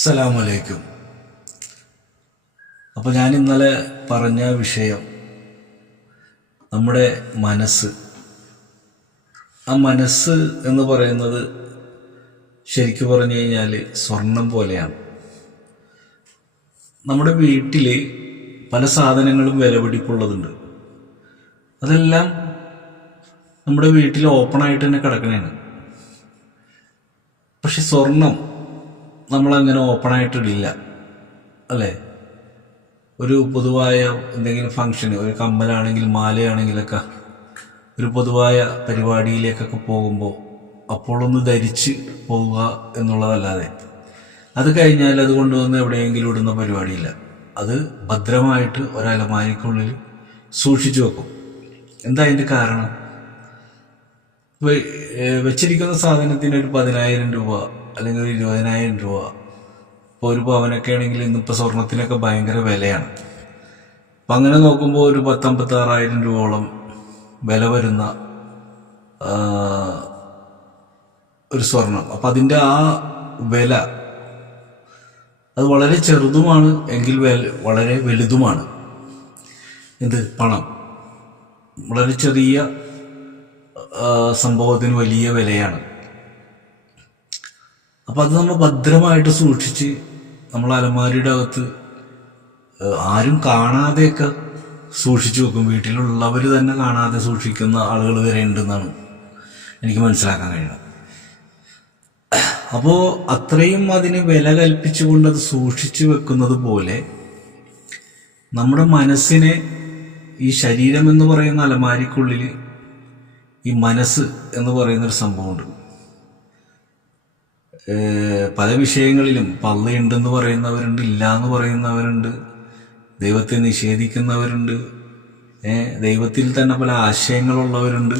അസ്സലാമലൈക്കും. അപ്പോൾ ഞാൻ ഇന്നലെ പറഞ്ഞ വിഷയം നമ്മുടെ മനസ്സ്. ആ മനസ്സ് എന്ന് പറയുന്നത് ശരിക്കു പറഞ്ഞു കഴിഞ്ഞാൽ സ്വർണം പോലെയാണ്. നമ്മുടെ വീട്ടിൽ പല സാധനങ്ങളും വിലപിടിപ്പുള്ളതുണ്ട്. അതെല്ലാം നമ്മുടെ വീട്ടിൽ ഓപ്പണായിട്ട് തന്നെ കിടക്കണേണ്. പക്ഷെ സ്വർണം നമ്മളങ്ങനെ ഓപ്പണായിട്ടിടില്ല അല്ലേ? ഒരു പൊതുവായ എന്തെങ്കിലും ഫംഗ്ഷന് ഒരു കമ്മലാണെങ്കിലും മാലയാണെങ്കിലൊക്കെ ഒരു പൊതുവായ പരിപാടിയിലേക്കൊക്കെ പോകുമ്പോൾ അപ്പോഴൊന്ന് ധരിച്ച് പോവുക എന്നുള്ളതല്ലാതെ. അത് കഴിഞ്ഞാൽ അത് കൊണ്ടുവന്ന് എവിടെയെങ്കിലും ഇടുന്ന പരിപാടിയില്ല. അത് ഭദ്രമായിട്ട് ഒരലമാരിക്കുള്ളിൽ സൂക്ഷിച്ചു വെക്കും. എന്താ അതിന്റെ കാരണം? വെച്ചിരിക്കുന്ന സാധനത്തിന് ഒരു പതിനായിരം രൂപ അല്ലെങ്കിൽ ഒരു ഇരുപതിനായിരം രൂപ. ഇപ്പോൾ ഒരു പവനൊക്കെ ആണെങ്കിൽ ഇന്നിപ്പോൾ സ്വർണത്തിനൊക്കെ ഭയങ്കര വിലയാണ്. അപ്പം അങ്ങനെ നോക്കുമ്പോൾ ഒരു പത്തമ്പത്താറായിരം രൂപയോളം വില വരുന്ന ഒരു സ്വർണം. അപ്പം അതിന്റെ ആ വില അത് വളരെ ചെറുതുമാണ് എങ്കിൽ വളരെ വലുതുമാണ്. എന്ത്? പണം. വളരെ ചെറിയ സംഭവത്തിന് വലിയ വിലയാണ്. അപ്പം അത് നമ്മൾ ഭദ്രമായിട്ട് സൂക്ഷിച്ച് നമ്മൾ അലമാരിയുടെ അകത്ത് ആരും കാണാതെയൊക്കെ സൂക്ഷിച്ചു വെക്കും. വീട്ടിലുള്ളവർ തന്നെ കാണാതെ സൂക്ഷിക്കുന്ന ആളുകൾ വരെ ഉണ്ടെന്നാണ് എനിക്ക് മനസ്സിലാക്കാൻ കഴിയുന്നത്. അപ്പോൾ അത്രയും അതിന് വില കൽപ്പിച്ചുകൊണ്ട് അത് സൂക്ഷിച്ചു വെക്കുന്നത് പോലെ നമ്മുടെ മനസ്സിനെ ഈ ശരീരം എന്ന് പറയുന്ന അലമാരിക്കുള്ളിൽ ഈ മനസ്സ് എന്ന് പറയുന്നൊരു സംഭവമുണ്ട്. പല വിഷയങ്ങളിലും പള്ളയുണ്ടെന്ന് പറയുന്നവരുണ്ട് ഇല്ല എന്ന് പറയുന്നവരുണ്ട് ദൈവത്തെ നിഷേധിക്കുന്നവരുണ്ട് ദൈവത്തിൽ തന്നെ പല ആശയങ്ങളുള്ളവരുണ്ട്.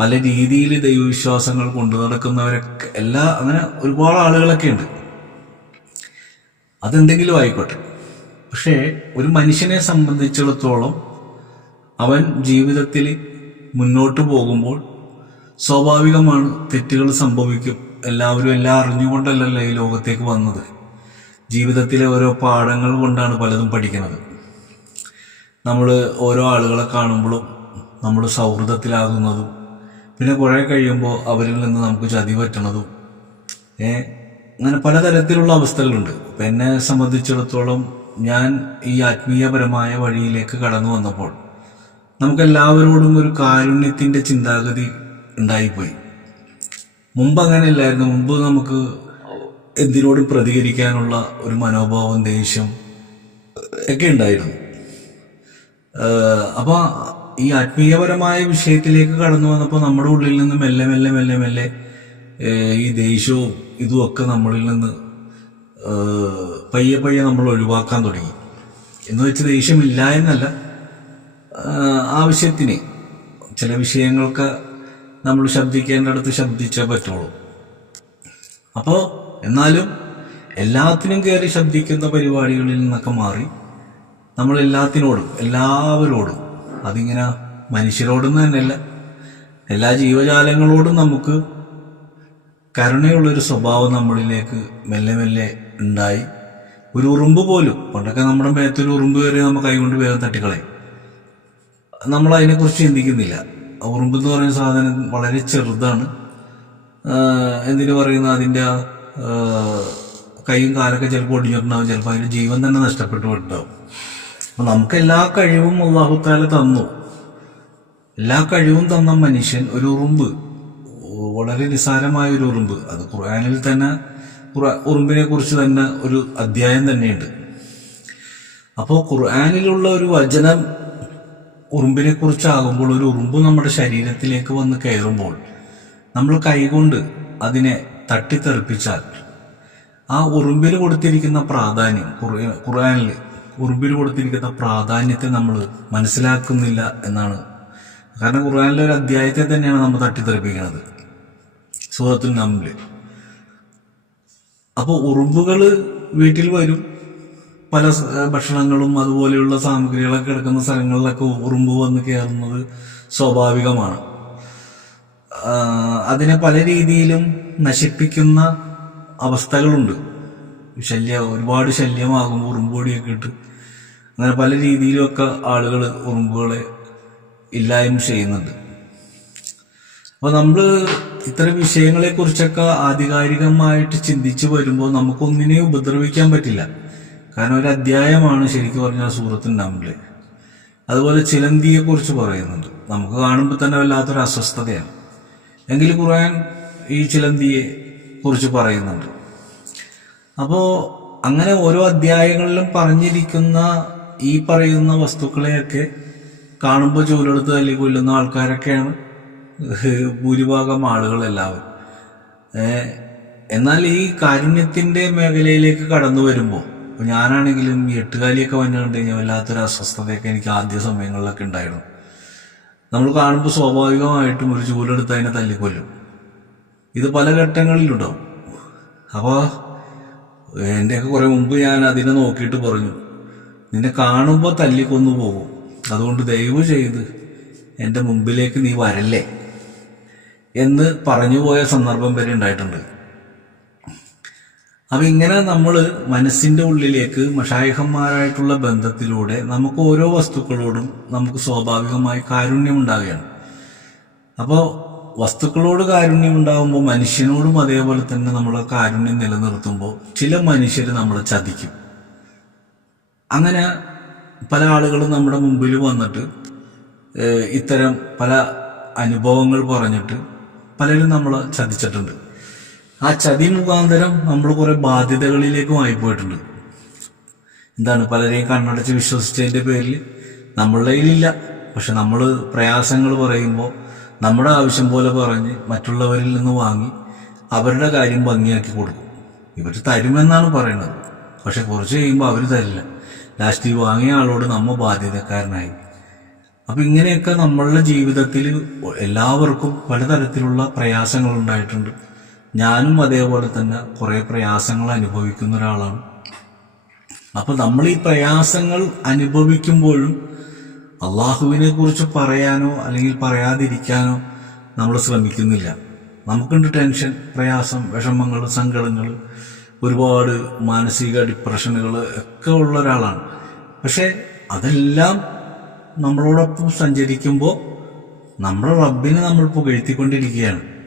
പല രീതിയിൽ ദൈവവിശ്വാസങ്ങൾ കൊണ്ടു നടക്കുന്നവരൊക്കെ എല്ലാ അങ്ങനെ ഒരുപാട് ആളുകളൊക്കെ ഉണ്ട് അതെന്തെങ്കിലും ആയിക്കോട്ടെ. പക്ഷേ ഒരു മനുഷ്യനെ സംബന്ധിച്ചിടത്തോളം അവൻ ജീവിതത്തിൽ മുന്നോട്ട് പോകുമ്പോൾ സ്വാഭാവികമാണ് തെറ്റുകൾ സംഭവിക്കും. എല്ലാവരും എല്ലാം അറിഞ്ഞുകൊണ്ടല്ലല്ലോ ഈ ലോകത്തേക്ക് വന്നത്. ജീവിതത്തിലെ ഓരോ പാഠങ്ങൾ കൊണ്ടാണ് പലതും പഠിക്കുന്നത്. നമ്മൾ ഓരോ ആളുകളെ കാണുമ്പോഴും നമ്മൾ സൗഹൃദത്തിലാകുന്നതും പിന്നെ കുറേ കഴിയുമ്പോൾ അവരിൽ നിന്ന് നമുക്ക് ചതി പറ്റണതും ഏ? അങ്ങനെ പലതരത്തിലുള്ള അവസ്ഥകളുണ്ട്. അപ്പം എന്നെ സംബന്ധിച്ചിടത്തോളം ഞാൻ ഈ ആത്മീയപരമായ വഴിയിലേക്ക് കടന്നു വന്നപ്പോൾ നമുക്കെല്ലാവരോടും ഒരു കാരുണ്യത്തിന്റെ ചിന്താഗതി ഉണ്ടായിപ്പോയി. മുമ്പ് അങ്ങനെയല്ലായിരുന്നു മുമ്പ് നമുക്ക് എന്തിനോട് പ്രതികരിക്കാനുള്ള ഒരു മനോഭാവം ദേഷ്യം ഒക്കെ ഉണ്ടായിരുന്നു. അപ്പോൾ അപ്പൊ ഈ ആത്മീയപരമായ വിഷയത്തിലേക്ക് കടന്നു വന്നപ്പോൾ നമ്മുടെ ഉള്ളിൽ നിന്ന് മെല്ലെ മെല്ലെ മെല്ലെ മെല്ലെ ഈ ദേഷ്യവും ഇതുമൊക്കെ നമ്മളിൽ നിന്ന് പയ്യെ പയ്യെ നമ്മൾ ഒഴിവാക്കാൻ തുടങ്ങി. എന്ന് വെച്ച് ദേഷ്യമില്ല എന്നല്ല ആവശ്യത്തിന് ചില വിഷയങ്ങൾക്ക് നമ്മൾ ശബ്ദിക്കേണ്ടടുത്ത് ശബ്ദിച്ചേ പറ്റുള്ളൂ. അപ്പോൾ എന്നാലും എല്ലാത്തിനും കയറി ശബ്ദിക്കുന്ന പരിപാടികളിൽ നിന്നൊക്കെ മാറി നമ്മൾ എല്ലാത്തിനോടും എല്ലാവരോടും അതിങ്ങനെ മനുഷ്യരോടും തന്നെയല്ല എല്ലാ ജീവജാലങ്ങളോടും നമുക്ക് കരുണയുള്ളൊരു സ്വഭാവം നമ്മളിലേക്ക് മെല്ലെ മെല്ലെ ഉണ്ടായി. ഒരു ഉറുമ്പ് പോലും പണ്ടൊക്കെ നമ്മുടെ മേത്തൊരു ഉറുമ്പ് കയറി നമ്മൾ കൈകൊണ്ട് വേഗം തട്ടിക്കളയും. നമ്മൾ അതിനെക്കുറിച്ച് ചിന്തിക്കുന്നില്ല. ഉറുമ്പ് എന്ന് പറയുന്ന സാധനം വളരെ ചെറുതാണ്. എന്തിനു പറയുന്ന അതിന്റെ കൈയും കാലൊക്കെ ചിലപ്പോൾ ഒടിഞ്ഞിട്ടുണ്ടാവും. ചിലപ്പോൾ അതിന്റെ ജീവൻ തന്നെ നഷ്ടപ്പെട്ടു പോയിട്ടുണ്ടാവും. അപ്പം നമുക്ക് എല്ലാ കഴിവും അള്ളാഹുത്താല തന്നു. എല്ലാ കഴിവും തന്ന മനുഷ്യൻ ഒരു ഉറുമ്പ്. വളരെ നിസ്സാരമായ ഒരു ഉറുമ്പ്. അത് ഖുർആാനിൽ തന്നെ ഉറുമ്പിനെ കുറിച്ച് തന്നെ ഒരു അധ്യായം തന്നെയുണ്ട്. അപ്പോൾ ഖുർആാനിലുള്ള ഒരു വചനം ഉറുമ്പിനെ കുറിച്ചാകുമ്പോൾ ഒരു ഉറുമ്പ് നമ്മുടെ ശരീരത്തിലേക്ക് വന്ന് കയറുമ്പോൾ നമ്മൾ കൈകൊണ്ട് അതിനെ തട്ടിത്തെറിപ്പിച്ചാൽ ആ ഉറുമ്പിൽ കൊടുത്തിരിക്കുന്ന പ്രാധാന്യം ഖുർആാനിൽ ഉറുമ്പിന് കൊടുത്തിരിക്കുന്ന പ്രാധാന്യത്തെ നമ്മൾ മനസ്സിലാക്കുന്നില്ല എന്നാണ്. കാരണം ഖുർആനിലെ ഒരു അധ്യായത്തെ തന്നെയാണ് നമ്മൾ തട്ടിത്തെറിപ്പിക്കുന്നത് സൂറത്തുൽ നമ്ല് അപ്പോൾ ഉറുമ്പുകൾ വീട്ടിൽ വരും പല ഭക്ഷണങ്ങളും അതുപോലെയുള്ള സാമഗ്രികളൊക്കെ കിടക്കുന്ന സ്ഥലങ്ങളിലൊക്കെ ഉറുമ്പ് വന്ന് കയറുന്നത് സ്വാഭാവികമാണ്. അതിനെ പല രീതിയിലും നശിപ്പിക്കുന്ന അവസ്ഥകളുണ്ട്. ശല്യ ഒരുപാട് ശല്യമാകുമ്പോൾ ഉറുമ്പൊടിയൊക്കെ ഇട്ട്. അങ്ങനെ പല രീതിയിലുമൊക്കെ ആളുകൾ ഉറുമ്പുകളെ ഇല്ലായ്മ ചെയ്യുന്നുണ്ട്. അപ്പോൾ നമ്മൾ ഇത്തരം വിഷയങ്ങളെ കുറിച്ചൊക്കെ ആധികാരികമായിട്ട് ചിന്തിച്ചു വരുമ്പോൾ നമുക്കൊന്നിനെയും ഉപദ്രവിക്കാൻ പറ്റില്ല. കാരണം ഒരു അധ്യായമാണ് ശരിക്കും പറഞ്ഞാൽ സൂറത്തിന്റെ നമ്പിൽ അതുപോലെ ചിലന്തിയെക്കുറിച്ച് പറയുന്നുണ്ട്. നമുക്ക് കാണുമ്പോൾ തന്നെ വല്ലാത്തൊരു അസ്വസ്ഥതയാണ്. എങ്കിൽ ഖുർആൻ ഈ ചിലന്തിയെ കുറിച്ച് പറയുന്നുണ്ട്. അപ്പോൾ അങ്ങനെ ഓരോ അധ്യായങ്ങളിലും പറഞ്ഞിരിക്കുന്ന ഈ പറയുന്ന വസ്തുക്കളെയൊക്കെ കാണുമ്പോൾ ചൂലെടുത്ത് തല്ലി കൊല്ലുന്ന ആൾക്കാരൊക്കെയാണ് ഭൂരിഭാഗം ആളുകൾ എല്ലാവരും എന്നാൽ ഈ കാരുണ്യത്തിന്റെ മേഖലയിലേക്ക് കടന്നു വരുമ്പോൾ ഇപ്പൊ ഞാനാണെങ്കിലും ഈ എട്ടുകാലിയൊക്കെ വന്നു കണ്ടു കഴിഞ്ഞാൽ വല്ലാത്തൊരു അസ്വസ്ഥതയൊക്കെ എനിക്ക് ആദ്യ സമയങ്ങളിലൊക്കെ ഉണ്ടായിരുന്നു. നമ്മൾ കാണുമ്പോൾ സ്വാഭാവികമായിട്ടും ഒരു ചൂലെടുത്ത് അതിനെ തല്ലിക്കൊല്ലും. ഇത് പല ഘട്ടങ്ങളിലുണ്ടാവും അപ്പോൾ എന്റെയൊക്കെ കുറേ മുമ്പ് ഞാൻ അതിനെ നോക്കിയിട്ട് പറഞ്ഞു നിന്നെ കാണുമ്പോൾ തല്ലിക്കൊന്നു പോകും അതുകൊണ്ട് ദയവ് ചെയ്ത് എന്റെ മുമ്പിലേക്ക് നീ വരല്ലേ എന്ന് പറഞ്ഞു പോയ സന്ദർഭം വരെ ഉണ്ടായിട്ടുണ്ട്. അപ്പൊ ഇങ്ങനെ നമ്മൾ മനസ്സിന്റെ ഉള്ളിലേക്ക് മഷായഹന്മാരായിട്ടുള്ള ബന്ധത്തിലൂടെ നമുക്ക് ഓരോ വസ്തുക്കളോടും നമുക്ക് സ്വാഭാവികമായി കാരുണ്യം ഉണ്ടാവുകയാണ് അപ്പോൾ വസ്തുക്കളോട് കാരുണ്യം ഉണ്ടാകുമ്പോൾ മനുഷ്യനോടും അതേപോലെ തന്നെ നമ്മൾ കാരുണ്യം നിലനിർത്തുമ്പോൾ ചില മനുഷ്യർ നമ്മളെ ചതിക്കും. അങ്ങനെ പല ആളുകളും നമ്മുടെ മുമ്പിൽ വന്നിട്ട് ഇത്തരം പല അനുഭവങ്ങൾ പറഞ്ഞിട്ട് പലരും നമ്മളെ ചതിച്ചിട്ടുണ്ട്. ആ ചതി മുഖാന്തരം നമ്മൾ കുറെ ബാധ്യതകളിലേക്കും ആയിപ്പോയിട്ടുണ്ട് എന്താണ്? പലരെയും കണ്ണടച്ച് വിശ്വസിച്ചതിന്റെ പേരിൽ നമ്മളുടെ കയ്യിലില്ല. പക്ഷെ നമ്മൾ പ്രയാസങ്ങൾ പറയുമ്പോൾ നമ്മുടെ ആവശ്യം പോലെ പറഞ്ഞ് മറ്റുള്ളവരിൽ നിന്ന് വാങ്ങി അവരുടെ കാര്യം ഭംഗിയാക്കി കൊടുക്കും. ഇവർ തരുമെന്നാണ് പറയുന്നത് പക്ഷെ കുറച്ച് കഴിയുമ്പോൾ അവർ തരില്ല. ലാസ്റ്റ് ഈ വാങ്ങിയ ആളോട് നമ്മ ബാധ്യതക്കാരനായി. അപ്പം ഇങ്ങനെയൊക്കെ നമ്മളുടെ ജീവിതത്തിൽ എല്ലാവർക്കും പലതരത്തിലുള്ള പ്രയാസങ്ങൾ ഉണ്ടായിട്ടുണ്ട്. ഞാനും അതേപോലെ തന്നെ കുറെ പ്രയാസങ്ങൾ അനുഭവിക്കുന്ന ഒരാളാണ്. അപ്പൊ നമ്മൾ ഈ പ്രയാസങ്ങൾ അനുഭവിക്കുമ്പോഴും അള്ളാഹുവിനെ കുറിച്ച് പറയാനോ അല്ലെങ്കിൽ പറയാതിരിക്കാനോ നമ്മൾ ശ്രമിക്കുന്നില്ല. നമുക്കുണ്ട് ടെൻഷൻ പ്രയാസം വിഷമങ്ങൾ സങ്കടങ്ങൾ ഒരുപാട് മാനസിക ഡിപ്രഷനുകൾ ഒക്കെ ഉള്ള ഒരാളാണ്. പക്ഷേ അതെല്ലാം നമ്മളോടൊപ്പം സഞ്ചരിക്കുമ്പോൾ നമ്മുടെ റബ്ബിനെ നമ്മൾ പുകഴ്ത്തിക്കൊണ്ടിരിക്കുകയാണ്.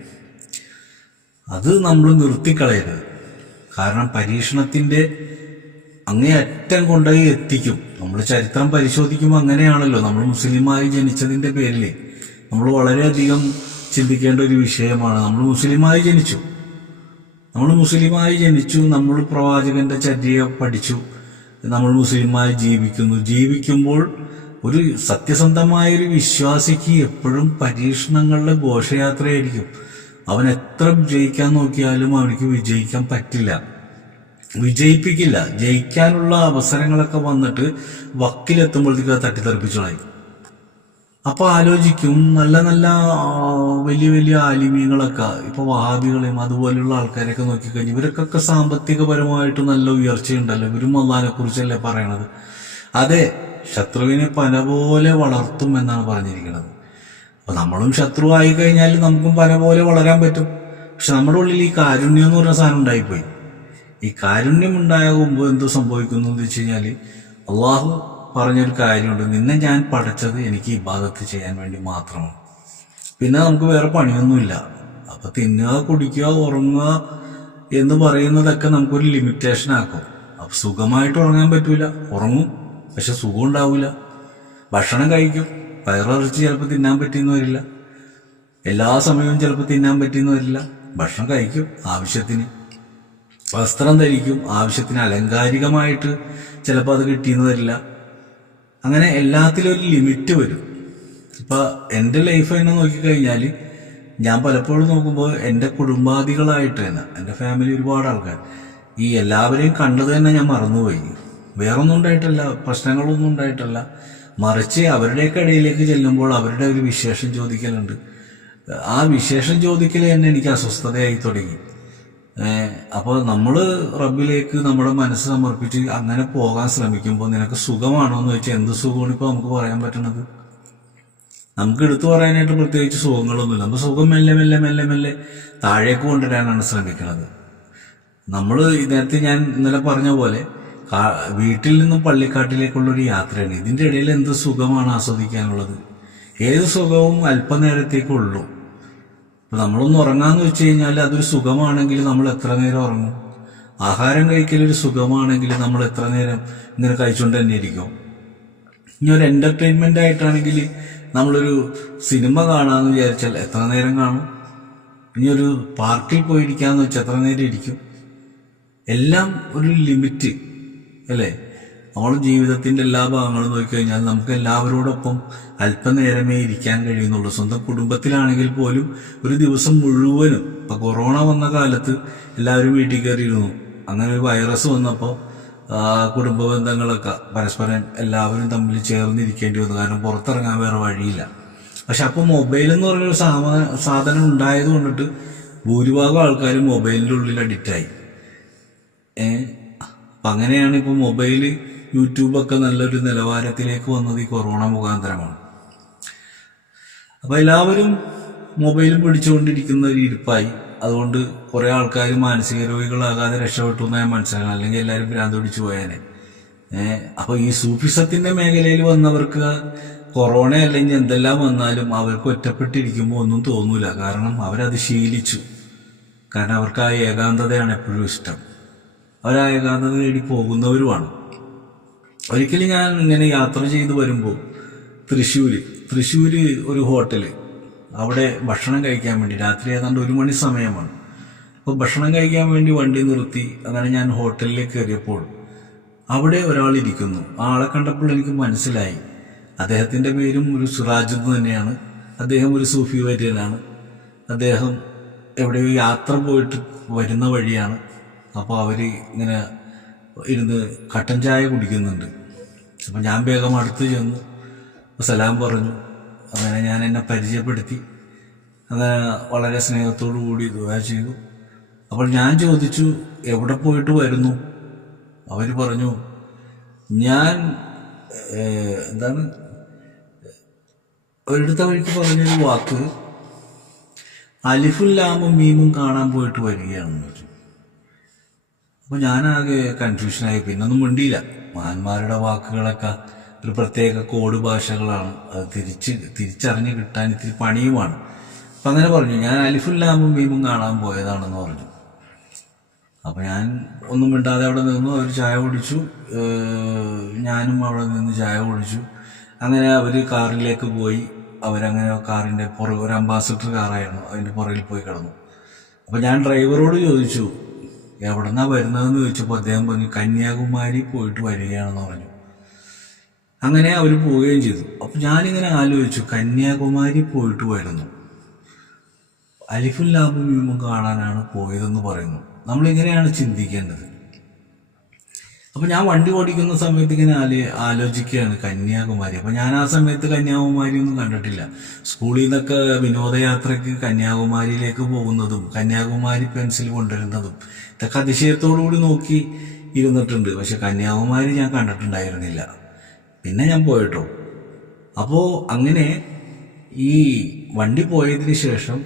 അത് നമ്മൾ നിർത്തിക്കളയരുത്. കാരണം പരീക്ഷണത്തിന്റെ അങ്ങേയറ്റം കൊണ്ടുപോയി എത്തിക്കും. നമ്മൾ ചരിത്രം പരിശോധിക്കുമ്പോൾ അങ്ങനെയാണല്ലോ. നമ്മൾ മുസ്ലിമായി ജനിച്ചതിന്റെ പേരിൽ നമ്മൾ വളരെയധികം ചിന്തിക്കേണ്ട ഒരു വിഷയമാണ്. നമ്മൾ മുസ്ലിമായി ജനിച്ചു. നമ്മൾ മുസ്ലിമായി ജനിച്ചു നമ്മൾ പ്രവാചകന്റെ ചര്യ പഠിച്ചു നമ്മൾ മുസ്ലിമായി ജീവിക്കുന്നു. ജീവിക്കുമ്പോൾ ഒരു സത്യസന്ധമായ ഒരു വിശ്വാസിക്ക് എപ്പോഴും പരീക്ഷണങ്ങളുടെ ഘോഷയാത്രയായിരിക്കും. അവൻ എത്ര ജയിക്കാൻ നോക്കിയാലും അവനിക്ക് വിജയിക്കാൻ പറ്റില്ല. വിജയിപ്പിക്കില്ല. ജയിക്കാനുള്ള അവസരങ്ങളൊക്കെ വന്നിട്ട് വക്കിലെത്തുമ്പോഴത്തേക്ക് തട്ടിത്തെറിപ്പിച്ചോളായി. അപ്പൊ ആലോചിക്കും നല്ല നല്ല വലിയ വലിയ ആലിമീങ്ങളൊക്കെ ഇപ്പൊ വഹാബികളെയും അതുപോലെയുള്ള ആൾക്കാരെയൊക്കെ നോക്കിക്കഴിഞ്ഞാൽ ഇവർക്കൊക്കെ സാമ്പത്തികപരമായിട്ട് നല്ല ഉയർച്ചയുണ്ടല്ലോ. ഇവരും അള്ളഹാനെ കുറിച്ചല്ലേ പറയണത്? അതെ ശത്രുവിനെ പന പോലെ വളർത്തും എന്നാണ് പറഞ്ഞിരിക്കുന്നത് അപ്പൊ നമ്മളും ശത്രു ആയി കഴിഞ്ഞാൽ നമുക്കും പല പോലെ വളരാൻ പറ്റും. പക്ഷെ നമ്മുടെ ഉള്ളിൽ ഈ കാരുണ്യം എന്ന് പറഞ്ഞ സാധനം ഉണ്ടായിപ്പോയി. ഈ കാരുണ്യം ഉണ്ടാകുമ്പോൾ എന്തോ സംഭവിക്കുന്നു എന്ന് വെച്ച് കഴിഞ്ഞാൽ അള്ളാഹു പറഞ്ഞൊരു കാര്യമുണ്ട്. നിന്നെ ഞാൻ പഠിച്ചത് എനിക്ക് ഇബാദത്ത് ചെയ്യാൻ വേണ്ടി മാത്രമാണ്. പിന്നെ നമുക്ക് വേറെ പണിയൊന്നുമില്ല. അപ്പൊ തിന്നുക കുടിക്കുക ഉറങ്ങുക എന്ന് പറയുന്നതൊക്കെ നമുക്കൊരു ലിമിറ്റേഷൻ ആക്കും. അപ്പൊ സുഖമായിട്ട് ഉറങ്ങാൻ പറ്റൂല. ഉറങ്ങും പക്ഷെ സുഖം ഉണ്ടാവില്ല ഭക്ഷണം കഴിക്കും. വയറിറച്ചി ചിലപ്പോൾ തിന്നാൻ പറ്റിയെന്ന് വരില്ല. എല്ലാ സമയവും ചിലപ്പോൾ തിന്നാൻ പറ്റിയെന്ന് വരില്ല. ഭക്ഷണം കഴിക്കും ആവശ്യത്തിന്. വസ്ത്രം ധരിക്കും ആവശ്യത്തിന്. അലങ്കാരികമായിട്ട് ചിലപ്പോൾ അത് കിട്ടിയെന്ന് വരില്ല. അങ്ങനെ എല്ലാത്തിലും ഒരു ലിമിറ്റ് വരും. ഇപ്പം എന്റെ ലൈഫ് തന്നെ നോക്കിക്കഴിഞ്ഞാൽ ഞാൻ പലപ്പോഴും നോക്കുമ്പോൾ എന്റെ കുടുംബാദികളായിട്ട് തന്നെ എന്റെ ഫാമിലി ഒരുപാട് ആൾക്കാർ ഈ എല്ലാവരെയും കണ്ടത് തന്നെ ഞാൻ മറന്നുപോയി. വേറൊന്നും ഉണ്ടായിട്ടല്ല പ്രശ്നങ്ങളൊന്നും ഉണ്ടായിട്ടല്ല. മറിച്ച് അവരുടെയൊക്കെ ഇടയിലേക്ക് ചെല്ലുമ്പോൾ അവരുടെ ഒരു വിശേഷം ചോദിക്കലുണ്ട്. ആ വിശേഷം ചോദിക്കൽ തന്നെ എനിക്ക് അസ്വസ്ഥതയായി തുടങ്ങി. അപ്പോൾ നമ്മൾ റബ്ബിലേക്ക് നമ്മുടെ മനസ്സ് സമർപ്പിച്ച് അങ്ങനെ പോകാൻ ശ്രമിക്കുമ്പോൾ നിനക്ക് സുഖമാണോ എന്ന് വെച്ചാൽ എന്ത് സുഖമാണ് ഇപ്പോൾ നമുക്ക് പറയാൻ പറ്റണത്? നമുക്ക് എടുത്തു പറയാനായിട്ട് പ്രത്യേകിച്ച് സുഖങ്ങളൊന്നുമില്ല. നമ്മൾ സുഖം മെല്ലെ മെല്ലെ മെല്ലെ മെല്ലെ താഴേക്ക് കൊണ്ടുവരാനാണ് ശ്രമിക്കുന്നത് നമ്മൾ നേരത്തെ ഞാൻ ഇന്നലെ പറഞ്ഞ പോലെ വീട്ടിൽ നിന്നും പള്ളിക്കാട്ടിലേക്കുള്ള ഒരു യാത്രയാണ്. ഇതിന്റെ ഇടയിൽ എന്ത് സുഖമാണ് ആസ്വദിക്കാനുള്ളത്? ഏത് സുഖവും അല്പനേരത്തേക്കുള്ളൂ. ഇപ്പം നമ്മളൊന്ന് ഉറങ്ങാന്ന് വെച്ച് കഴിഞ്ഞാൽ അതൊരു സുഖമാണെങ്കിൽ നമ്മൾ എത്ര നേരം ഉറങ്ങും? ആഹാരം കഴിക്കലൊരു സുഖമാണെങ്കിൽ നമ്മൾ എത്ര നേരം ഇങ്ങനെ കഴിച്ചുകൊണ്ട് തന്നെ ഇരിക്കും? ഇനി ഒരു എന്റർടൈൻമെന്റ് ആയിട്ടാണെങ്കിൽ നമ്മളൊരു സിനിമ കാണാമെന്ന് വിചാരിച്ചാൽ എത്ര നേരം കാണും? ഇനി ഒരു പാർക്കിൽ പോയിരിക്കാന്ന് വെച്ചാൽ എത്ര നേരം ഇരിക്കും? എല്ലാം ഒരു ലിമിറ്റ്. അല്ലേ? നമ്മുടെ ജീവിതത്തിന്റെ എല്ലാ ഭാഗങ്ങളും നോക്കിക്കഴിഞ്ഞാൽ നമുക്ക് എല്ലാവരോടൊപ്പം അല്പനേരമേ ഇരിക്കാൻ കഴിയുന്നുള്ളൂ. സ്വന്തം കുടുംബത്തിലാണെങ്കിൽ പോലും ഒരു ദിവസം മുഴുവനും ഇപ്പൊ കൊറോണ വന്ന കാലത്ത് എല്ലാവരും വീട്ടിൽ കയറിയിരുന്നു. അങ്ങനെ ഒരു വൈറസ് വന്നപ്പോൾ കുടുംബ ബന്ധങ്ങളൊക്കെ പരസ്പരം എല്ലാവരും തമ്മിൽ ചേർന്നിരിക്കേണ്ടി വന്നു. കാരണം പുറത്തിറങ്ങാൻ വേറെ വഴിയില്ല. പക്ഷെ അപ്പോൾ മൊബൈൽ എന്ന് പറഞ്ഞൊരു സാമാ- സാധനം ഉണ്ടായത് കൊണ്ടിട്ട് ഭൂരിഭാഗം ആൾക്കാരും മൊബൈലിന്റെ ഉള്ളിൽ അഡിക്റ്റായി ഏ? അപ്പം അങ്ങനെയാണ് ഇപ്പോൾ മൊബൈൽ യൂട്യൂബൊക്കെ നല്ലൊരു നിലവാരത്തിലേക്ക് വന്നത് ഈ കൊറോണ മുഖാന്തരമാണ്. അപ്പോൾ എല്ലാവരും മൊബൈൽ പിടിച്ചുകൊണ്ടിരിക്കുന്ന ഒരു ഇരിപ്പായി. അതുകൊണ്ട് കുറേ ആൾക്കാർ മാനസിക രോഗികളാകാതെ രക്ഷപ്പെട്ടു എന്ന് ഞാൻ മനസ്സിലാക്കണം. അല്ലെങ്കിൽ എല്ലാവരും ഭ്രാന്ത് പിടിച്ചു പോയാനെ. അപ്പോൾ ഈ സൂഫിസത്തിന്റെ മേഖലയിൽ വന്നവർക്ക് കൊറോണ അല്ലെങ്കിൽ എന്തെല്ലാം വന്നാലും അവർക്ക് ഒറ്റപ്പെട്ടിരിക്കുമ്പോൾ ഒന്നും തോന്നൂല. കാരണം അവരത് ശീലിച്ചു. കാരണം അവർക്ക് ആ ഏകാന്തതയാണ് എപ്പോഴും ഇഷ്ടം. അവർ ഏകാന്തത തേടി പോകുന്നവരുമാണ്. ഒരിക്കലും ഞാൻ ഇങ്ങനെ യാത്ര ചെയ്ത് വരുമ്പോൾ തൃശ്ശൂര് തൃശ്ശൂര് ഒരു ഹോട്ടൽ. അവിടെ ഭക്ഷണം കഴിക്കാൻ വേണ്ടി രാത്രി ഏതാണ്ട് ഒരു മണി സമയമാണ്. അപ്പോൾ ഭക്ഷണം കഴിക്കാൻ വേണ്ടി വണ്ടി നിർത്തി അങ്ങനെ ഞാൻ ഹോട്ടലിലേക്ക് കയറിയപ്പോൾ അവിടെ ഒരാൾ ഇരിക്കുന്നു. ആളെ കണ്ടപ്പോൾ എനിക്ക് മനസ്സിലായി. അദ്ദേഹത്തിന്റെ പേരും ഒരു സുറാജ് തന്നെയാണ്. അദ്ദേഹം ഒരു സൂഫി വര്യനാണ്. അദ്ദേഹം എവിടെയോ യാത്ര പോയിട്ട് വരുന്ന വഴിയാണ്. അപ്പോൾ അവർ ഇങ്ങനെ ഇരുന്ന് കട്ടൻ ചായ കുടിക്കുന്നുണ്ട്. അപ്പം ഞാൻ വേഗം അടുത്ത് ചെന്ന്. സലാം പറഞ്ഞു. അങ്ങനെ ഞാൻ എന്നെ പരിചയപ്പെടുത്തി. അങ്ങനെ വളരെ സ്നേഹത്തോടു കൂടി ദുആ ചെയ്തു. അപ്പോൾ ഞാൻ ചോദിച്ചു എവിടെ പോയിട്ട് വരുന്നു? അവർ പറഞ്ഞു ഞാൻ എന്താണ് ഒരിടത്ത വഴിക്ക് പറഞ്ഞൊരു വാക്ക് അലിഫുൽ ലാമും മീമും കാണാൻ പോയിട്ട് വരികയാണെന്ന് പറഞ്ഞു അപ്പൊ ഞാനാകെ കൺഫ്യൂഷനായി പിന്നൊന്നും മിണ്ടിയില്ല. മഹാന്മാരുടെ വാക്കുകളൊക്കെ ഒരു പ്രത്യേക കോഡ് ഭാഷകളാണ്. അത് തിരിച്ച് തിരിച്ചറിഞ്ഞ് കിട്ടാൻ ഇത്തിരി പണിയുമാണ്. അപ്പൊ അങ്ങനെ പറഞ്ഞു. ഞാൻ അലിഫുല്ലാമും ഭീമും കാണാൻ പോയതാണെന്ന് പറഞ്ഞു. അപ്പൊ ഞാൻ ഒന്നും മിണ്ടാതെ അവിടെ നിന്നു അവർ ചായ കുടിച്ചു. ഞാനും അവിടെ നിന്ന് ചായ കുടിച്ചു. അങ്ങനെ അവർ കാറിലേക്ക് പോയി. അവരങ്ങനെ കാറിന്റെ പുറകെ ഒരു അംബാസിഡർ കാറായിരുന്നു. അതിന്റെ പുറകിൽ പോയി കിടന്നു. അപ്പോൾ ഞാൻ ഡ്രൈവറോട് ചോദിച്ചു എവിടെന്നാ വരുന്നതെന്ന് ചോദിച്ചപ്പോൾ അദ്ദേഹം പറഞ്ഞു കന്യാകുമാരി പോയിട്ട് വരികയാണെന്ന് പറഞ്ഞു. അങ്ങനെ അവർ പോവുകയും ചെയ്തു. അപ്പൊ ഞാനിങ്ങനെ ആലോചിച്ചു കന്യാകുമാരി പോയിട്ട് വരുന്നു. അലിഫുൽ ലാബും കാണാനാണ് പോയതെന്ന് പറയുന്നു. നമ്മൾ ഇങ്ങനെയാണ് ചിന്തിക്കേണ്ടത്. അപ്പൊ ഞാൻ വണ്ടി ഓടിക്കുന്ന സമയത്ത് ഇങ്ങനെ ആലോ ആലോചിക്കുകയാണ് കന്യാകുമാരി. അപ്പൊ ഞാൻ ആ സമയത്ത് കന്യാകുമാരി ഒന്നും കണ്ടിട്ടില്ല. സ്കൂളിൽ നിന്നൊക്കെ വിനോദയാത്രയ്ക്ക് കന്യാകുമാരിയിലേക്ക് പോകുന്നതും കന്യാകുമാരി പെൻസിൽ കൊണ്ടുവരുന്നതും ഇതൊക്കെ അതിശയത്തോടുകൂടി നോക്കി ഇരുന്നിട്ടുണ്ട്. പക്ഷെ കന്യാകുമാരി ഞാൻ കണ്ടിട്ടുണ്ടായിരുന്നില്ല. പിന്നെ ഞാൻ പോയിട്ടോ. അപ്പോൾ അങ്ങനെ ഈ വണ്ടി പോയതിന് ശേഷം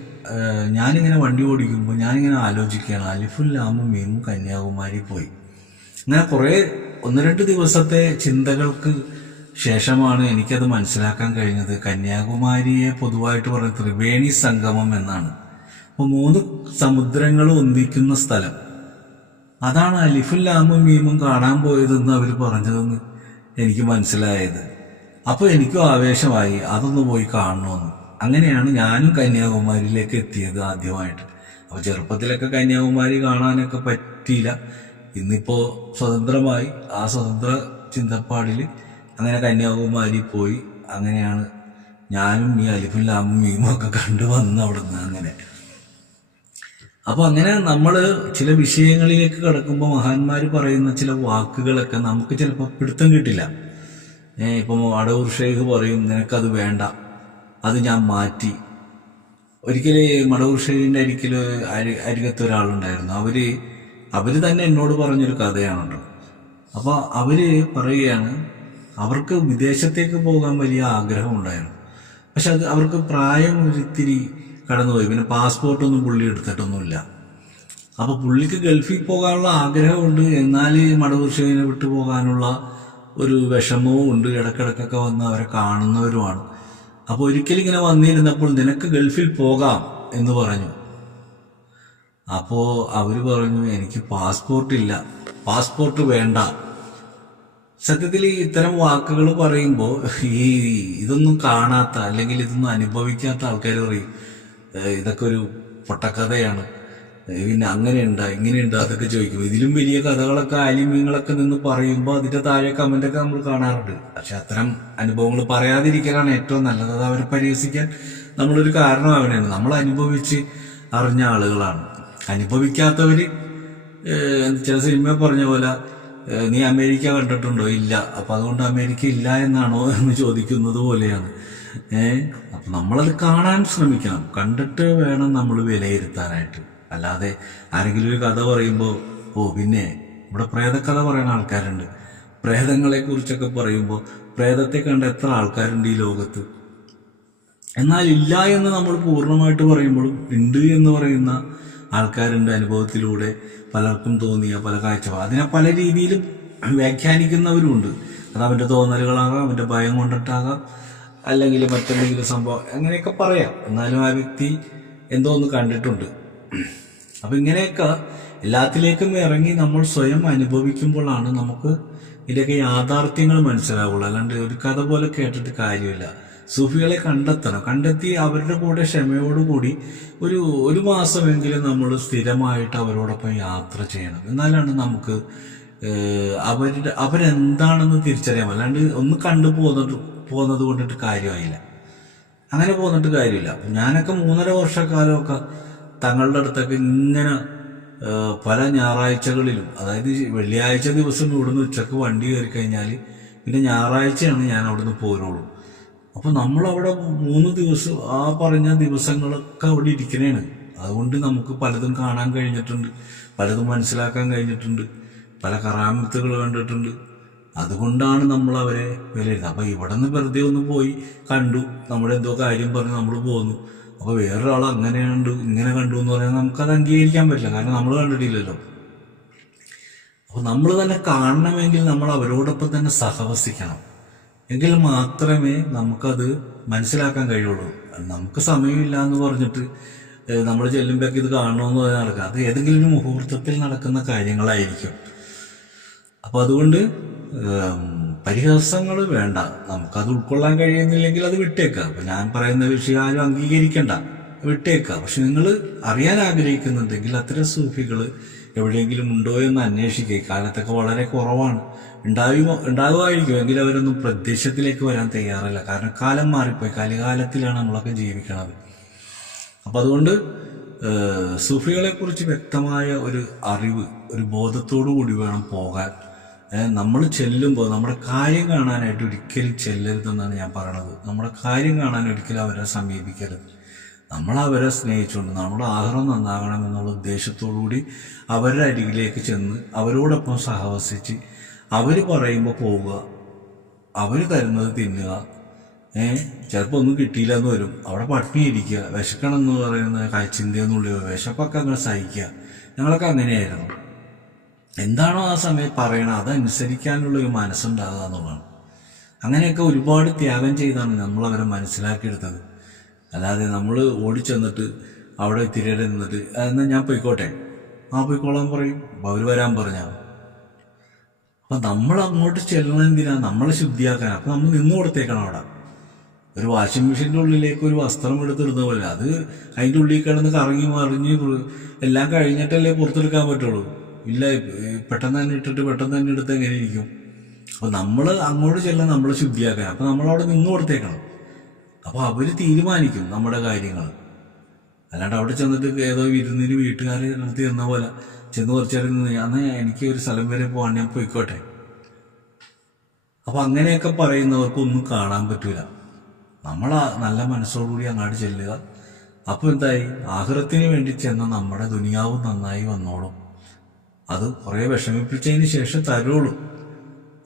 ഞാനിങ്ങനെ വണ്ടി ഓടിക്കുമ്പോൾ ഞാനിങ്ങനെ ആലോചിക്കുകയാണ്. അലിഫുൽ ലാമും മീമും കന്യാകുമാരി പോയി. അങ്ങനെ കുറേ ഒന്ന് രണ്ട് ദിവസത്തെ ചിന്തകൾക്ക് ശേഷമാണ് എനിക്കത് മനസ്സിലാക്കാൻ കഴിഞ്ഞത്. കന്യാകുമാരിയെ പൊതുവായിട്ട് പറയുന്നത് ത്രിവേണി സംഗമം എന്നാണ്. അപ്പോൾ മൂന്ന് സമുദ്രങ്ങൾ ഒന്നിക്കുന്ന സ്ഥലം. അതാണ് അലിഫുൽ ലാമും മീമും കാണാൻ പോയതെന്ന് അവർ പറഞ്ഞതെന്ന് എനിക്ക് മനസ്സിലായത്. അപ്പോൾ എനിക്കും ആവേശമായി അതൊന്ന് പോയി കാണണമെന്ന് അങ്ങനെയാണ് ഞാനും കന്യാകുമാരിയിലേക്ക് എത്തിയത് ആദ്യമായിട്ട്. അപ്പോൾ ചെറുപ്പത്തിലൊക്കെ കന്യാകുമാരി കാണാനൊക്കെ പറ്റിയില്ല. ഇന്നിപ്പോ സ്വതന്ത്രമായി ആ സ്വതന്ത്ര ചിന്തപ്പാടിൽ അങ്ങനെ കന്യാകുമാരി പോയി. അങ്ങനെയാണ് ഞാനും ഈ അലിഫുൽ ലാമും മീമും ഒക്കെ കണ്ടു വന്നു അവിടുന്ന് അങ്ങനെ. അപ്പൊ അങ്ങനെ നമ്മൾ ചില വിഷയങ്ങളിലേക്ക് കടക്കുമ്പോൾ മഹാന്മാര് പറയുന്ന ചില വാക്കുകളൊക്കെ നമുക്ക് ചിലപ്പോൾ പിടുത്തം കിട്ടില്ല. ഇപ്പം അടൂർ ഷെയ്ഖ് പറയും നിനക്കത് വേണ്ട. അത് ഞാൻ മാറ്റി. ഒരിക്കലും മടവൂർ ഷെയ്ഖിന്റെ അരിക്കൽ അരി- അരികത്ത് ഒരാളുണ്ടായിരുന്നു. അവർ അവർ തന്നെ എന്നോട് പറഞ്ഞൊരു കഥയാണല്ലോ അപ്പൊ അവർ പറയുകയാണ് അവർക്ക് വിദേശത്തേക്ക് പോകാൻ വലിയ ആഗ്രഹം ഉണ്ടായിരുന്നു പക്ഷെ അത് അവർക്ക് പ്രായം ഒരിത്തിരി കടന്നുപോയി. പിന്നെ പാസ്പോർട്ടൊന്നും പുള്ളി എടുത്തിട്ടൊന്നുമില്ല. അപ്പൊ പുള്ളിക്ക് ഗൾഫിൽ പോകാനുള്ള ആഗ്രഹമുണ്ട്. എന്നാൽ മടവൃഷവിനെ വിട്ടു പോകാനുള്ള ഒരു വിഷമവും ഉണ്ട്. ഇടക്കിടക്കൊക്കെ വന്ന് അവരെ കാണുന്നവരുമാണ്. അപ്പൊ ഒരിക്കലും ഇങ്ങനെ വന്നിരുന്നപ്പോൾ നിനക്ക് ഗൾഫിൽ പോകാം എന്ന് പറഞ്ഞു. അപ്പോ അവർ പറഞ്ഞു എനിക്ക് പാസ്പോർട്ട് ഇല്ല. പാസ്പോർട്ട് വേണ്ട. സത്യത്തിൽ ഇത്തരം വാക്കുകൾ പറയുമ്പോൾ ഈ ഇതൊന്നും കാണാത്ത അല്ലെങ്കിൽ ഇതൊന്നും അനുഭവിക്കാത്ത ആൾക്കാർ പറയും. "ഏ, ഇതൊക്കെ ഒരു പൊട്ടക്കഥയാണ്. പിന്നെ അങ്ങനെയുണ്ടാ? ഇങ്ങനെയുണ്ടാ അതൊക്കെ ചോദിക്കും. ഇതിലും വലിയ കഥകളൊക്കെ ആലിമ്യങ്ങളൊക്കെ നിന്ന് പറയുമ്പോൾ അതിന്റെ താഴെ കമന്റൊക്കെ നമ്മൾ കാണാറുണ്ട്. പക്ഷെ അത്തരം അനുഭവങ്ങൾ പറയാതിരിക്കലാണ് ഏറ്റവും നല്ലത്. അത് അവരെ പരിഹസിക്കാൻ നമ്മളൊരു കാരണമാവണേണ്. നമ്മൾ അനുഭവിച്ച് അറിഞ്ഞ ആളുകളാണ്. അനുഭവിക്കാത്തവര് ഏഹ് ചില സിനിമ പറഞ്ഞ പോലെ നീ അമേരിക്ക കണ്ടിട്ടുണ്ടോ? ഇല്ല. അപ്പൊ അതുകൊണ്ട് അമേരിക്ക ഇല്ല എന്നാണോ എന്ന് ചോദിക്കുന്നത് പോലെയാണ്. ഏഹ് അപ്പം നമ്മളത് കാണാൻ ശ്രമിക്കണം. കണ്ടിട്ട് വേണം നമ്മൾ വിലയിരുത്താനായിട്ട്. അല്ലാതെ ആരെങ്കിലും ഒരു കഥ പറയുമ്പോൾ ഓ പിന്നെ ഇവിടെ പ്രേതക്കഥ പറയുന്ന ആൾക്കാരുണ്ട്. പ്രേതങ്ങളെ കുറിച്ചൊക്കെ പറയുമ്പോൾ പ്രേതത്തെ കണ്ട എത്ര ആൾക്കാരുണ്ട് ഈ ലോകത്ത്? എന്നാൽ ഇല്ല എന്ന് നമ്മൾ പൂർണമായിട്ട് പറയുമ്പോഴും ഉണ്ട് എന്ന് പറയുന്ന ആൾക്കാരുടെ അനുഭവത്തിലൂടെ പലർക്കും തോന്നിയ പല കാഴ്ചപ്പാട്. അതിനെ പല രീതിയിലും വ്യാഖ്യാനിക്കുന്നവരുണ്ട് അത് അവന്റെ തോന്നലുകളാകാം അവന്റെ ഭയം കൊണ്ടിട്ടാകാം. അല്ലെങ്കിൽ മറ്റെന്തെങ്കിലും സംഭവം അങ്ങനെയൊക്കെ പറയാം. എന്നാലും ആ വ്യക്തി എന്തോ ഒന്ന് കണ്ടിട്ടുണ്ട്. അപ്പൊ ഇങ്ങനെയൊക്കെ എല്ലാത്തിലേക്കും ഇറങ്ങി നമ്മൾ സ്വയം അനുഭവിക്കുമ്പോഴാണ് നമുക്ക് ഇതിന്റെയൊക്കെ യാഥാർത്ഥ്യങ്ങൾ മനസ്സിലാവുള്ളൂ. അല്ലാണ്ട് ഒരു കഥ പോലെ കേട്ടിട്ട് കാര്യമില്ല. സൂഫികളെ കണ്ടെത്തണം. കണ്ടെത്തി അവരുടെ കൂടെ ക്ഷമയോടുകൂടി ഒരു ഒരു മാസമെങ്കിലും നമ്മൾ സ്ഥിരമായിട്ട് അവരോടൊപ്പം യാത്ര ചെയ്യണം. എന്നാലാണ് നമുക്ക് അവരുടെ അവരെന്താണെന്ന് തിരിച്ചറിയാം അല്ലാണ്ട് ഒന്ന് കണ്ടു പോകുന്നത് പോകുന്നത് കൊണ്ടിട്ട് കാര്യമായില്ല. അങ്ങനെ പോന്നിട്ട് കാര്യമില്ല. ഞാനൊക്കെ മൂന്നര വർഷക്കാലമൊക്കെ തങ്ങളുടെ അടുത്തൊക്കെ ഇങ്ങനെ പല ഞായറാഴ്ചകളിലും അതായത് വെള്ളിയാഴ്ച ദിവസം ഇവിടുന്ന് ഉച്ചയ്ക്ക് വണ്ടി കയറി കഴിഞ്ഞാൽ പിന്നെ ഞായറാഴ്ചയാണ് ഞാൻ അവിടുന്ന് പോരുള്ളൂ. അപ്പോൾ നമ്മൾ അവിടെ മൂന്ന് ദിവസം ആ പറഞ്ഞ ദിവസങ്ങളൊക്കെ അവിടെ ഇരിക്കണേണ്. അതുകൊണ്ട് നമുക്ക് പലതും കാണാൻ കഴിഞ്ഞിട്ടുണ്ട് പലതും മനസ്സിലാക്കാൻ കഴിഞ്ഞിട്ടുണ്ട് പല കറാമത്തുകൾ കണ്ടിട്ടുണ്ട്. അതുകൊണ്ടാണ് നമ്മൾ അവരെ വിലയിരുത്തുന്നത്. അപ്പൊ ഇവിടെ നിന്ന് വെറുതെ ഒന്ന് പോയി കണ്ടു. നമ്മുടെ എന്തോ കാര്യം പറഞ്ഞ് നമ്മൾ പോന്നു. അപ്പൊ വേറൊരാൾ അങ്ങനെ കണ്ടു ഇങ്ങനെ കണ്ടു എന്ന് പറയാൻ നമുക്കത് അംഗീകരിക്കാൻ പറ്റില്ല. കാരണം നമ്മൾ കണ്ടിട്ടില്ലല്ലോ. അപ്പൊ നമ്മൾ തന്നെ കാണണമെങ്കിൽ നമ്മൾ അവരോടൊപ്പം തന്നെ സഹവസിക്കണം. എങ്കിൽ മാത്രമേ നമുക്കത് മനസ്സിലാക്കാൻ കഴിയുള്ളൂ. നമുക്ക് സമയമില്ല എന്ന് പറഞ്ഞിട്ട് നമ്മൾ ചെല്ലുമ്പോഴേക്ക് ഇത് കാണണമെന്ന് പറഞ്ഞാൽ നടക്കുക അത് ഏതെങ്കിലും മുഹൂർത്തത്തിൽ നടക്കുന്ന കാര്യങ്ങളായിരിക്കും. അപ്പൊ അതുകൊണ്ട് പരിഹാസങ്ങൾ വേണ്ട. നമുക്കത് ഉൾക്കൊള്ളാൻ കഴിയുന്നില്ലെങ്കിൽ അത് വിട്ടേക്കുക അപ്പൊ ഞാൻ പറയുന്ന വിഷയം ആരും അംഗീകരിക്കണ്ട. വിട്ടേക്കുക പക്ഷെ നിങ്ങൾ അറിയാൻ ആഗ്രഹിക്കുന്നുണ്ടെങ്കിൽ അത്തരം സൂഫികൾ എവിടെയെങ്കിലും ഉണ്ടോ എന്ന് അന്വേഷിക്കുക. കാലത്തൊക്കെ വളരെ കുറവാണ്. ഉണ്ടാവുമോ ഉണ്ടാകുമായിരിക്കും എങ്കിലും അവരൊന്നും പ്രദേശത്തിലേക്ക് വരാൻ തയ്യാറല്ല. കാരണം കാലം മാറിപ്പോയി. കലികാലത്തിലാണ് നമ്മളൊക്കെ ജീവിക്കണത്. അപ്പം അതുകൊണ്ട് സൂഫികളെക്കുറിച്ച് വ്യക്തമായ ഒരു അറിവ് ഒരു ബോധത്തോടു കൂടി വേണം പോകാൻ. നമ്മൾ ചെല്ലുമ്പോൾ നമ്മുടെ കാര്യം കാണാനായിട്ട് ഒരിക്കലും ചെല്ലരുതെന്നാണ് ഞാൻ പറയണത്. നമ്മുടെ കാര്യം കാണാൻ ഒരിക്കലും അവരെ സമീപിക്കരുത്. നമ്മൾ അവരെ സ്നേഹിച്ചുകൊണ്ട് നമ്മുടെ ആഗ്രഹം നന്നാകണം എന്നുള്ള ഉദ്ദേശത്തോടു കൂടി അവരുടെ അരികിലേക്ക് ചെന്ന് അവരോടൊപ്പം സഹവസിച്ച് അവർ പറയുമ്പോൾ പോവുക. അവർ തരുന്നത് തിന്നുക. ഏ ചിലപ്പോൾ ഒന്നും കിട്ടിയില്ല എന്ന് വരും. അവിടെ പട്ടിണി ഇരിക്കുക. വിശക്കണം എന്ന് പറയുന്ന ചിന്തയൊന്നുമില്ല വിശപ്പൊക്കെ അങ്ങനെ സഹിക്കുക. ഞങ്ങളൊക്കെ അങ്ങനെയായിരുന്നു. എന്താണോ ആ സമയത്ത് പറയണത് അതനുസരിക്കാനുള്ള ഒരു മനസ്സുണ്ടാകുക എന്നുള്ളതാണ്. അങ്ങനെയൊക്കെ ഒരുപാട് ത്യാഗം ചെയ്താണ് നമ്മൾ അവരെ മനസ്സിലാക്കിയെടുത്തത്. അല്ലാതെ നമ്മൾ ഓടിച്ചെന്നിട്ട് അവിടെ തിരികെ നിന്നിട്ട് എന്നാൽ ഞാൻ പോയിക്കോട്ടെ. ആ പോയിക്കോളാൻ പറയും. അപ്പൊ അവർ വരാൻ പറഞ്ഞാൽ അപ്പൊ നമ്മൾ അങ്ങോട്ട് ചെല്ലണം എന്തിനാ നമ്മളെ ശുദ്ധിയാക്കാൻ. അപ്പൊ നമ്മൾ നിന്ന് കൊടുത്തേക്കണം അവിടെ. ഒരു വാഷിംഗ് മെഷീന്റെ ഉള്ളിലേക്ക് ഒരു വസ്ത്രം എടുത്തിടുന്ന പോലെ. അത് അതിന്റെ ഉള്ളിൽ കിടന്ന് കറങ്ങി മറിഞ്ഞ് എല്ലാം കഴിഞ്ഞിട്ടല്ലേ പുറത്തെടുക്കാൻ പറ്റുള്ളൂ. ഇല്ല പെട്ടെന്ന് തന്നെ ഇട്ടിട്ട് പെട്ടെന്ന് തന്നെ എടുത്ത് എങ്ങനെ ഇരിക്കും അപ്പൊ നമ്മൾ അങ്ങോട്ട് ചെല്ലാൻ നമ്മൾ ശുദ്ധിയാക്കാൻ അപ്പൊ നമ്മളവിടെ നിന്ന് കൊടുത്തേക്കണം. അപ്പൊ അവർ തീരുമാനിക്കും നമ്മുടെ കാര്യങ്ങൾ അല്ലാണ്ട് അവിടെ ചെന്നിട്ട് ഏതോ വിരുന്നിന് വീട്ടുകാർ നിർത്തി ചെന്ന പോലെ ചെന്ന് കുറച്ചേരം നിന്ന് അന്ന് എനിക്ക് ഒരു സ്ഥലം വരെ പോകാൻ ഞാൻ പോയിക്കോട്ടെ. അപ്പൊ അങ്ങനെയൊക്കെ പറയുന്നവർക്കൊന്നും കാണാൻ പറ്റൂല. നമ്മൾ നല്ല മനസ്സോടുകൂടി അങ്ങോട്ട് ചെല്ലുക. അപ്പൊ എന്തായി? ആഹൃത്തിന് വേണ്ടി ചെന്ന നമ്മുടെ ദുനിയാവും നന്നായി വന്നോളും. അത് കുറെ വിഷമിപ്പിച്ചതിന് ശേഷം തരുള്ളൂ.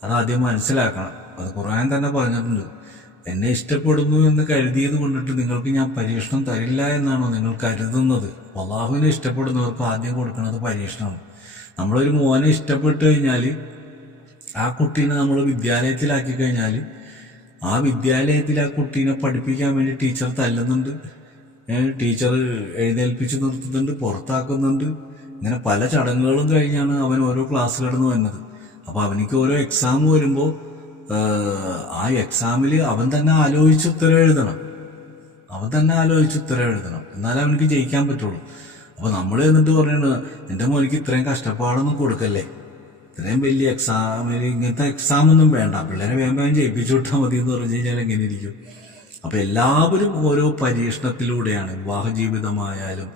അത് ആദ്യം മനസ്സിലാക്കണം. അത് ഖുർആൻ തന്നെ പറഞ്ഞിട്ടുണ്ട്. എന്നെ ഇഷ്ടപ്പെടുന്നു എന്ന് കരുതിയത് കൊണ്ടിട്ട് നിങ്ങൾക്ക് ഞാൻ പരീക്ഷണം തരില്ല എന്നാണോ നിങ്ങൾ കരുതുന്നത്? അള്ളാഹുവിനെ ഇഷ്ടപ്പെടുന്നവർക്ക് ആദ്യം കൊടുക്കുന്നത് പരീക്ഷണമാണ്. നമ്മളൊരു മോനെ ഇഷ്ടപ്പെട്ട് കഴിഞ്ഞാൽ ആ കുട്ടീനെ നമ്മൾ വിദ്യാലയത്തിലാക്കി കഴിഞ്ഞാൽ ആ വിദ്യാലയത്തിൽ ആ കുട്ടീനെ പഠിപ്പിക്കാൻ വേണ്ടി ടീച്ചർ തല്ലുന്നുണ്ട്. ടീച്ചർ എഴുന്നേൽപ്പിച്ച് നിർത്തുന്നുണ്ട് പുറത്താക്കുന്നുണ്ട്. ഇങ്ങനെ പല ചടങ്ങുകളും കഴിഞ്ഞാണ് അവൻ ഓരോ ക്ലാസ് കടന്നു വന്നത് അപ്പോൾ അവനിക്ക് ഓരോ എക്സാം വരുമ്പോൾ ആ എക്സാമിൽ അവൻ തന്നെ ആലോചിച്ച് ഉത്തരം എഴുതണം. അവൻ തന്നെ ആലോചിച്ച് ഉത്തരം എഴുതണം. എന്നാലേ അവനക്ക് ജയിക്കാൻ പറ്റുള്ളൂ. അപ്പോൾ നമ്മൾ എന്നിട്ട് പറയണത് എന്റെ മോനിക്ക് ഇത്രയും കഷ്ടപ്പാടൊന്നും കൊടുക്കല്ലേ? ഇത്രയും വലിയ എക്സാമിൽ ഇങ്ങനത്തെ എക്സാം ഒന്നും വേണ്ട. പിള്ളേരെ വേഗം വേഗം ജയിപ്പിച്ചു വിട്ടാൽ മതി എന്ന് പറഞ്ഞു കഴിഞ്ഞാൽ എങ്ങനെ ഇരിക്കും? അപ്പോൾ എല്ലാവരും ഓരോ പരീക്ഷണത്തിലൂടെയാണ് വിവാഹ ജീവിതമായാലും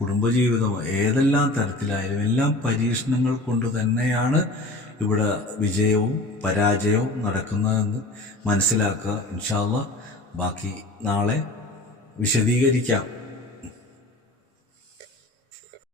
കുടുംബജീവിതം ഏതെല്ലാം തരത്തിലായാലും എല്ലാം പരീക്ഷണങ്ങൾ കൊണ്ട് തന്നെയാണ് ഇവിടെ വിജയവും പരാജയവും നടക്കുന്നതെന്ന് മനസ്സിലാക്കുക. ഇൻഷാല്ല ബാക്കി നാളെ വിശദീകരിക്കാം.